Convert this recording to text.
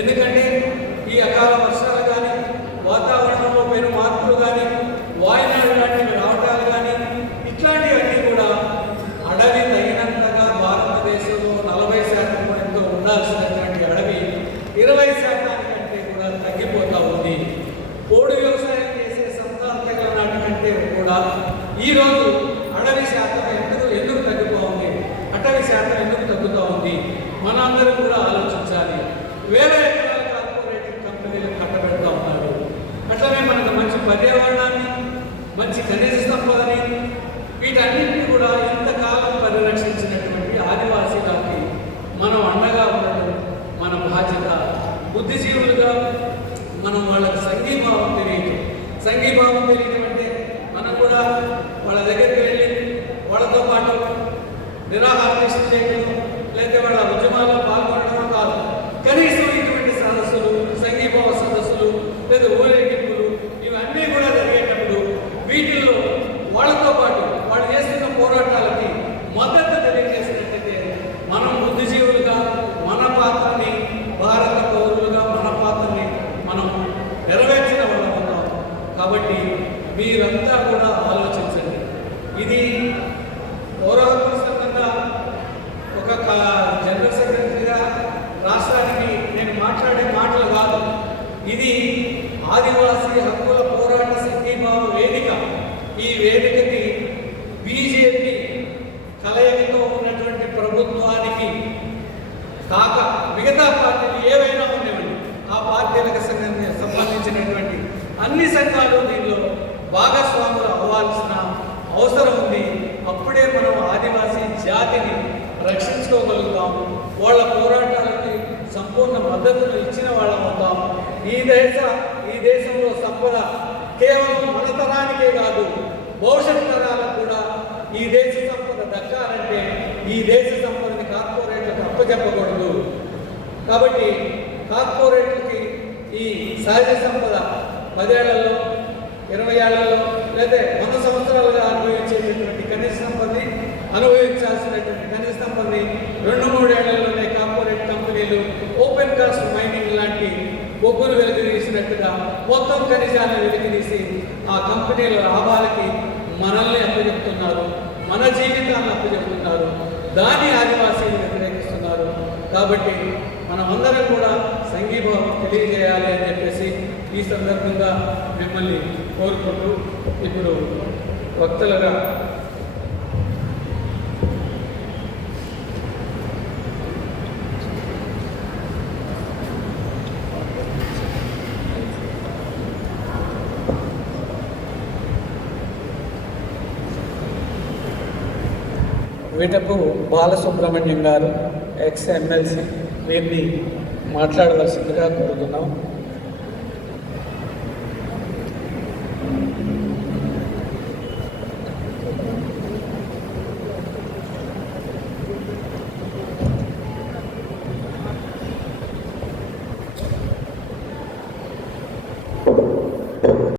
ఎందుకంటే ఈ అకాల వర్షాలు కానీ, వాతావరణంలో పెను మార్పులు కానీ, వాయునాడు లాంటివి రావటాలు కానీ, ఇట్లాంటివన్నీ కూడా అడవి తగినంతగా భారతదేశంలో 40% ఎంతో ఉండాల్సినటువంటి అడవి 20% కంటే కూడా తగ్గిపోతూ ఉంది. పోడు వ్యవసాయం చేసే సంతాంతగల నాటి కంటే కూడా ఈరోజు అడవి శాతం ఎందుకు తగ్గిపోతుంది, అటవీ శాతం ఎందుకు తగ్గుతూ ఉంది, మనందరం కూడా ఆలోచించాలి. వేల ఎకరాల కార్పొరేట్ కంపెనీలు కట్టబెడతా ఉన్నారు. అట్లనే మనకు మంచి పర్యావరణాన్ని, మంచి ఖనిజ సంపదని, వీటన్నింటినీ కూడా ఇంతకాలం పరిరక్షించినటువంటి ఆదివాసీలకి మనం అండగా ఉండడం మన బాధ్యత. బుద్ధిజీవులుగా మనం వాళ్ళకి సంఘీభావం తెలియటం అంటే మనం కూడా వాళ్ళ దగ్గరికి వెళ్ళి వాళ్ళతో పాటు నిరాహార దీక్ష చేయడం, లేదా వాళ్ళ ఉద్యమాల్లో పాల్గొనడమో కాదు, కనీసం ఇటువంటి సదస్సులు, సంఘీభావ సదస్సులు లేదా ఊరేగింపులు ఇవన్నీ కూడా జరిగేటప్పుడు వీటిల్లో వాళ్ళతో పాటు వాళ్ళు చేస్తున్న పోరాటాలకి మద్దతు తెలియజేసినట్టయితే మనం బుద్ధిజీవులుగా మన పాత్రని, భారత పౌరులుగా మన పాత్రని మనం నెరవేర్చిన వాళ్ళం ఉన్నాం. కాబట్టి మీరంతా కూడా ఆలోచించండి. ఇది పౌరహక్కుల సంఘంగా ఒక జనరల్ సెక్రటరీగా రాష్ట్రానికి నేను మాట్లాడే మాటలు కాదు. ఇది ఆదివాసీ హక్కుల పోరాట సంఘీభావ వేదిక. ఈ వేదికకి బీజేపీ కలయికతో ఉన్నటువంటి ప్రభుత్వానికి కాక మిగతా పార్టీలు ఏవైనా ఉండేవండి, ఆ పార్టీలకు సంబంధించినటువంటి అన్ని సంఘాలు దీనిలో భాగస్వాములు అవ్వాల్సిన అవసరం ఉంది. అప్పుడే మనం ఆదివాసీ జాతిని రక్షించుకోగలుగుతాం, వాళ్ళ పోరాటాలకి సంపూర్ణ మద్దతును ఇచ్చిన వాళ్ళం అవుతాం. ఈ దేశంలో సంపద కేవలం మన తరానికే కాదు, భవిష్యత్ తరాలకు కూడా ఈ దేశ సంపద దక్కాలంటే ఈ దేశ సంపదని కార్పొరేట్లకు అప్పచెప్పకూడదు. కాబట్టి కార్పొరేట్లకి ఈ సహజ సంపద 10 ఏళ్లలో, 20 ఏళ్లలో లేదా 100 సంవత్సరాలుగా అనుభవించేటటువంటి కనీస సంపదని, అనుభవించాల్సినటువంటి కనీస సంపదని 2-3 ఏళ్లలోనే కార్పొరేట్ కంపెనీలు ఓపెన్ కాస్ట్ మైనింగ్ లాంటి బొగ్గును వెలికితీసినట్టుగా మొత్తం ఖనిజాన్ని వెలికితీసి ఆ కంపెనీల లాభాలకి మనల్ని అప్పచెప్తున్నారు, మన జీవితాన్ని అప్పచెప్తున్నారు. దాన్ని ఆదివాసీలు వ్యతిరేకిస్తున్నారు. కాబట్టి మనమందరం కూడా సంఘీభావం తెలియజేయాలి అని చెప్పేసి ఈ సందర్భంగా మిమ్మల్ని కోరుకుంటూ ఇప్పుడు వక్తలుగా వీటపు బాలసుబ్రహ్మణ్యం గారు, ఎక్స్-ఎమ్మెల్సీ, వీరిని మాట్లాడవలసిందిగా కోరుతున్నాం.